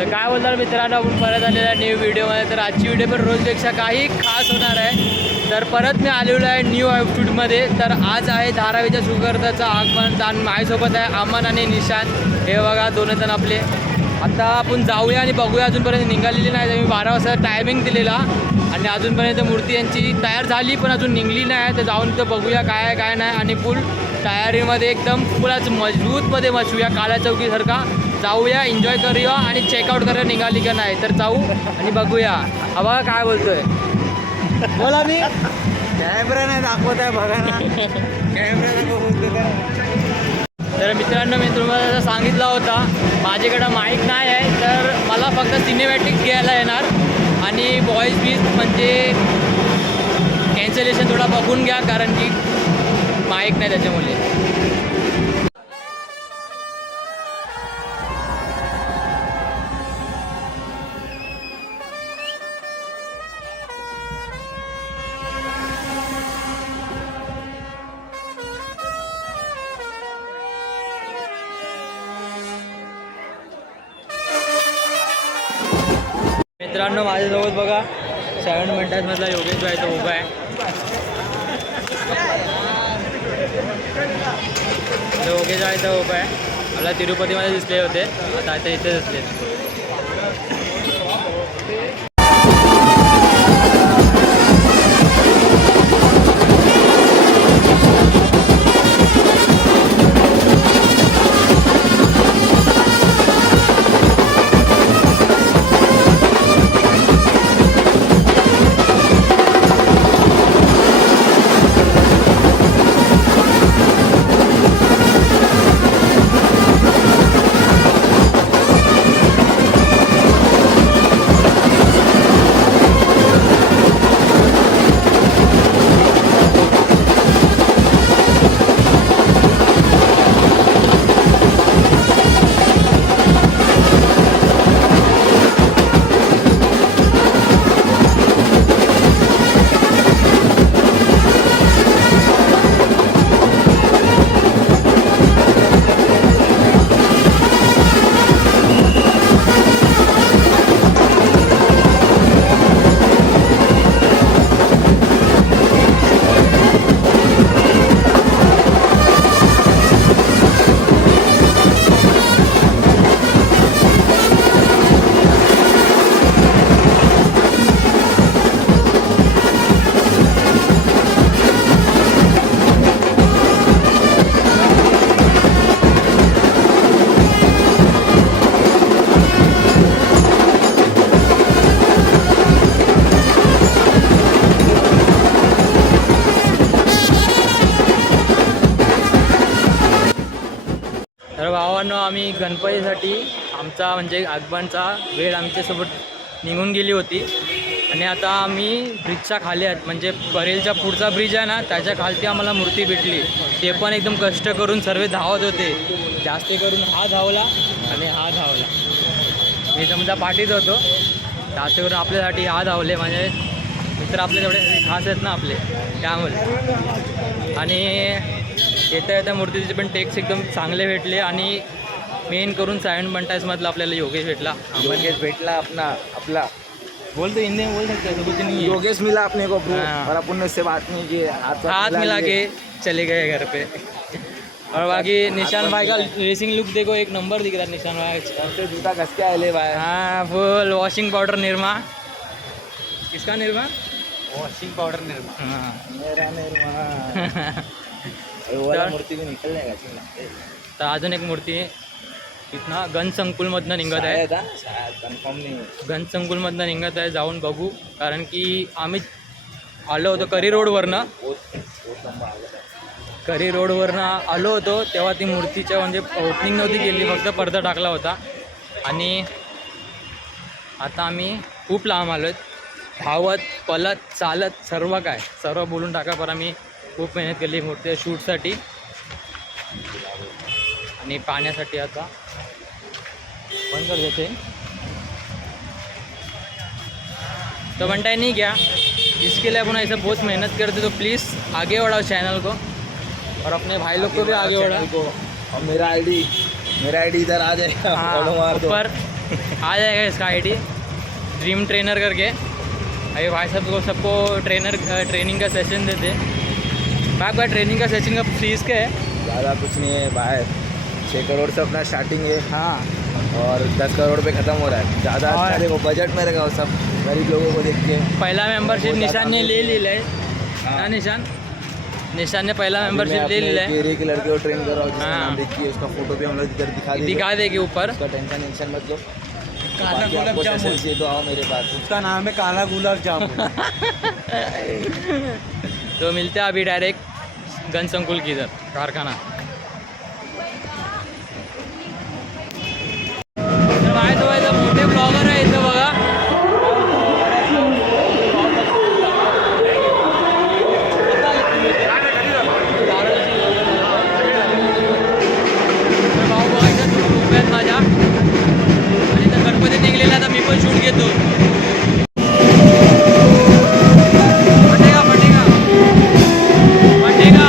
तर काय बोलणार मित्रांनो, आपण परत आलेला न्यू व्हिडिओमध्ये. तर आजची व्हिडिओ पण रोजपेक्षा काही खास होणार आहे. तर परत मी आलेलो आहे न्यू आउटफिटमध्ये. तर आज आहे धारावीच्या सुगर्दाचं आगमन आणि माझ्यासोबत आहे अमन आणि निशांत. हे बघा दोन जण आपले. आता आपण जाऊया आणि बघूया. अजूनपर्यंत निघालेली नाही. मी 12 वाजता टायमिंग दिलेला आणि अजूनपर्यंत मूर्ती यांची तयार झाली पण अजून निघली नाही. तर जाऊन तर बघूया काय आहे काय नाही. आणि फुल तयारीमध्ये एकदम फुलाच मजबूतमध्ये मचूया काला चौकीसारखा. जाऊया, एन्जॉय करूया आणि चेकआउट करायला निघाली का नाही तर जाऊ आणि बघूया. हा बघा काय बोलतोय. बोला मी कॅमेरा नाही दाखवत आहे बघा ना. कॅमेरा तर मित्रांनो, मी तुम्हाला सांगितलं होता माझ्याकडं माईक नाही आहे. तर मला फक्त सिनेमॅटिक्स घ्यायला येणार आणि व्हॉईस बीज म्हणजे कॅन्सलेशन थोडा बघून घ्या कारण की माईक नाही त्याच्यामुळे. मित्रांनो, माझ्यासोबत बघा 7 मिनिटांमधला योगेश भाई तो उभा आहे. योगेश भाई तो उभा आहे. मला तिरुपतीमध्ये दिसले होते, आता इथे दिसले. तर भावांनो, आम्ही गणपतीसाठी आमचा म्हणजे आगमनचा वेळ आमच्यासोबत निघून गेली होती आणि आता आम्ही ब्रिजच्या खाली आहेत. म्हणजे परेलचा पुढचा ब्रिज आहे ना, त्याच्या खालती आम्हाला मूर्ती भेटली. ते पण एकदम कष्ट करून सर्व धावत होते. जास्त करून हा धावला आणि हा धावला. मी समजा पाठीत होतो, जास्त करून आपल्यासाठी हा धावले. म्हणजे मित्र आपले तेवढे खास आहेत ना आपले, त्यामुळे. आणि येत्या मूर्तीचे पण टेक्स एकदम चांगले भेटले आणि मेन करून 7 मिनिटांमधला आपल्याला योगेश भेटला. योगेश भेटला अपना बोलतो हिंदी में बोल सकते हैं, कुछ नहीं है. योगेश मिला अपने को. हाँ. और अपन से बात नहीं की, हाथ मिला के चले गए घर पे. और बाकी निशान भाई का रेसिंग लुक देखो, एक नंबर दिख रहा है निशान भाई. से जूता कस के आए भाई. हाँ, फुल वॉशिंग पाउडर निर्मा. किसका निर्मा? Washing powder Nirma. हाँ. मेरा निर्मा. वाला मूर्ती भी निकल जाएगा. तर अजून एक मूर्ती इथनं गण संकुलमधनं निघत आहे. कन्फर्म नाही. गण संकुलमधनं निघत आहे, जाऊन बघू. कारण की आम्ही आलो होतो करी रोडवरनं. करी रोडवरनं आलो होतो तेव्हा ती मूर्तीच्या म्हणजे ओपनिंग नव्हती केली, फक्त पडदा टाकला होता. आणि आता आम्ही खूप लांब आलो आहेत. धावत पलत चालत सर्व बोलून टाका. पण आम्ही खूप मेहनत केली मूर्ती शूटसाठी आणि पाण्यासाठी. आता बंद कर देते. तो बनता ही नहीं क्या, इसके लिए अपन ऐसा बहुत मेहनत करते, तो प्लीज़ आगे बढ़ाओ चैनल को और अपने भाई लोग को भी आगे बढ़ाओ. और मेरा आईडी इधर आ जाएगा. हाँ, ऊपर आ जाएगा इसका आईडी ड्रीम ट्रेनर करके। अभी भाई साहब को सबको ट्रेनिंग का सेशन देते। भाई ट्रेनिंग का सेशन का फीस क्या है? ज़्यादा कुछ नहीं है, बाहर 6 करोड़ से अपना स्टार्टिंग है। हाँ और 10 करोड़ पे ख़त्म हो रहा है। ज़्यादा और- अच्छा देखो, बजट में रहेगा वो सब, गरीब लोगों को देख के। पहला मेंबरशिप बहुत निशान ने ज़्यादा ले लिया है हाँ। ना? निशान ने पहला मेंबरशिप ले लिया है। एरिया के लड़के को ट्रेन कर रहा हूँ, जिसका हाँ। नाम देखिए, उसका फोटो भी हम लोग इधर दिखा देगी ऊपर। उसका टेंशन मत लो। काला बाकी गुलाब आपको जामुन। sessions चाहिए तो आओ मेरे पास। उसका नाम है काला गुलाब जामुन। तो मिलते हैं अभी डायरेक्ट गन संकुल की इधर कारखाना। तर भाई तो इथं मोठे ब्लॉगर आहे इथं बघा। तर भाऊ बघा इथं खूप आहेत माझ्या आणि इथं गणपती निघलेला तर मी पण शूट घेतो। फटेगा फटेगा फटेगा।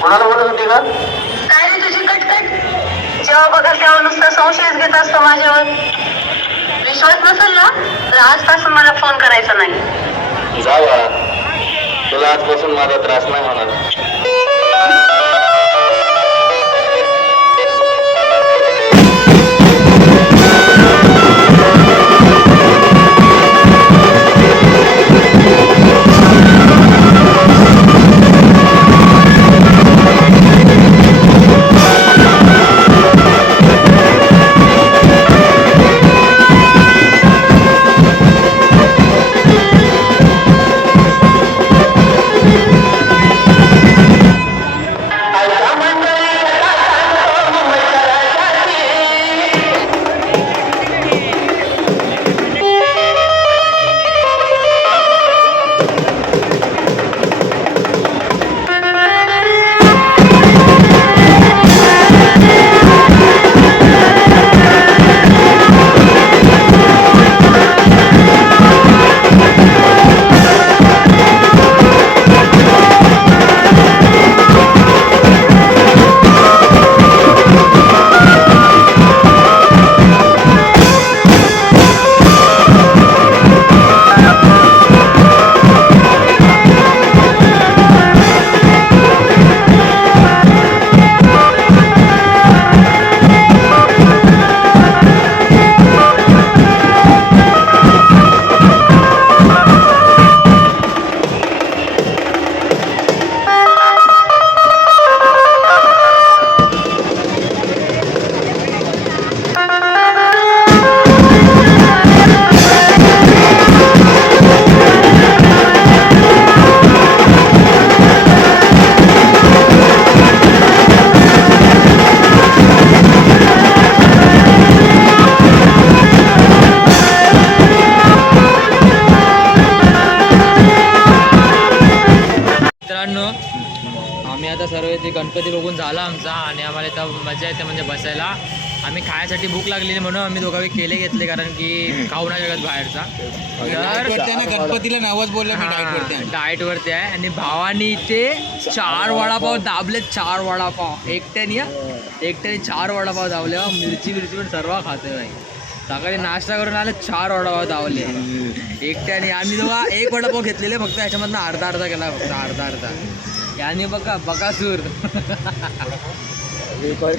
कोणाला बोलत होती का? काय रे तुझी कटकट जेव्हा बघा तेव्हा नुसता संशयच घेत असतो माझ्यावर. कळत नसेल ना तर आजपासून मला फोन करायचा नाही. जा बाळा, तुला आजपासून माझा त्रास नाही होणार. आम्ही आता सर्व ते गणपती बघून झाला आमचा आणि आम्हाला इथं मजा येते म्हणजे बसायला. आम्ही खायसाठी भूक लागलेली म्हणून आम्ही दोघांनी केले घेतले कारण की खाऊ नाही शकत बाहेरचा. तर गणपतीला नावच बोललं मी डाएटवरती डाएटवरती आहे आणि भावानी इथे 4 वडापाव दाबले. 4 वडापाव एकट्याने 4 वडापाव दाबले. मिरची पण सर्व खातोय भाई. सकाळी नाश्ता करून आले 4 वडापाव दावले एकट्याने. आम्ही दोघा 1 वडापाव घेतलेले फक्त याच्यामधनं अर्धा केला फक्त अर्धा. याने बकासूर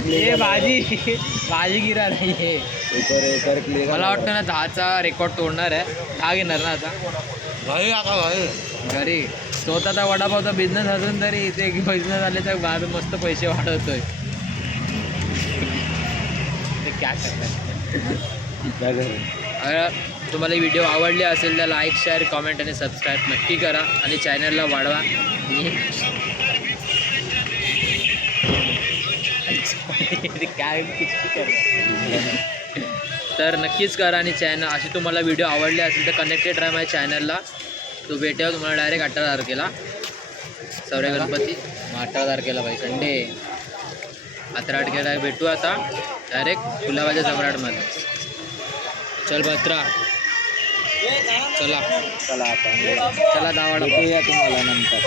हे भाजी गिरा नाही हे. मला वाटतं ना 10चा रेकॉर्ड तोडणार आहे. 10 घेणार ना आता घरी. स्वतःचा वडापावचा बिझनेस असून तरी इथे बिझनेस आले तर बाद मस्त पैसे वाढवतोय. ते क्या करणार. तुम्हाला व्हिडिओ आवडले असेल तर लाईक शेअर कॉमेंट आणि सबस्क्राईब नक्की करा आणि चॅनलला वाढवा. काय तर नक्कीच करा आणि चॅनल असे तुम्हाला व्हिडिओ आवडले असेल तर कनेक्टेड राहा माझ्या चॅनलला. तो भेटेल तुम्हाला डायरेक्ट 18 तारखेला सौर्य गणपती. 18 तारखेला भाई संडे. 18 तारखेला भेटू आता डायरेक्ट गुलाबाच्या सम्राटमध्ये. चल भद्रा चला 10 वडा तुम्हाला नंतर.